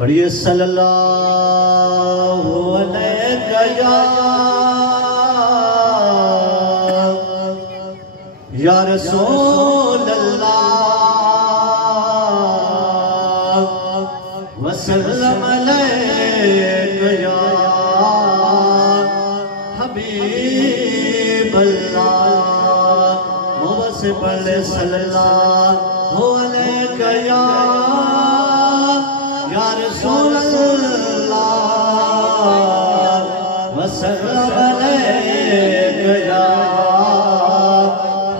पढ़िए सल्लल्लाहु अलैहि या रसूल अल्लाह वसल्लम अलैका या हबीब अल्लाह। मोहब्बत से पढ़ ले सल्लल्लाहु अलैका या रसूल अल्लाह वसल्लम अलैका या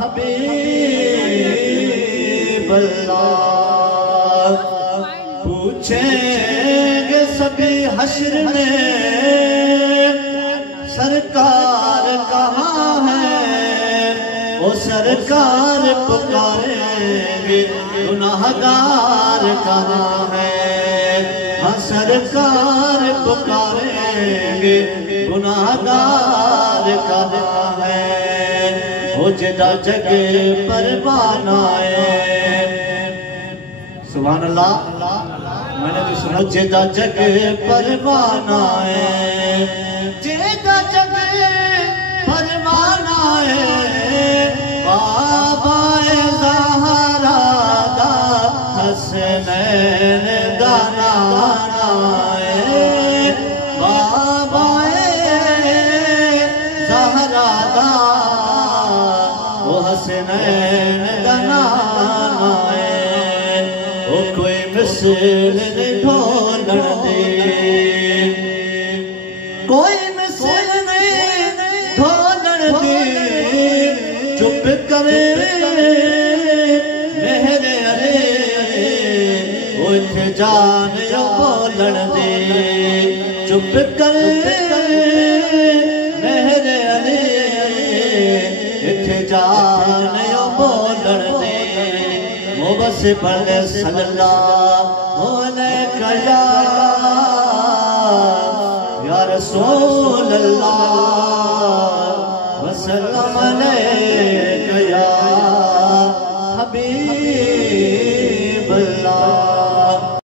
हबीब अल्लाह। पूछेंगे सभी हश्र में सरकार कहाँ है, ओ सरकार पुकारेंगे गुनाहगार कहाँ है। हाँ सरकार पुकारेंगे गुनाहगार कहाँ है। ओ जिदा जग परवाना है, सुभान अल्लाह। मैंने भी सुना जिदा जग परवाना है, जिदा जग परवाना है। बाबा ज़हरा दा हसनैन दा नाना है, बाबा ज़हरा दा वो हसनैन दा नाना है। ओ कोई मिसल नहीं ढोलण दे, कोई मिसल नहीं ढोलण दे। चुप करे मेरे अरे ओ इत्थे जान यो बोलण दे। चुप करे मेरे अरे इत्थे जान यो बोलण दे। मोहब्बत से पढ़ ले सल्लल्लाहु अलैका या रसूल अल्लाह वसल्लम अलैका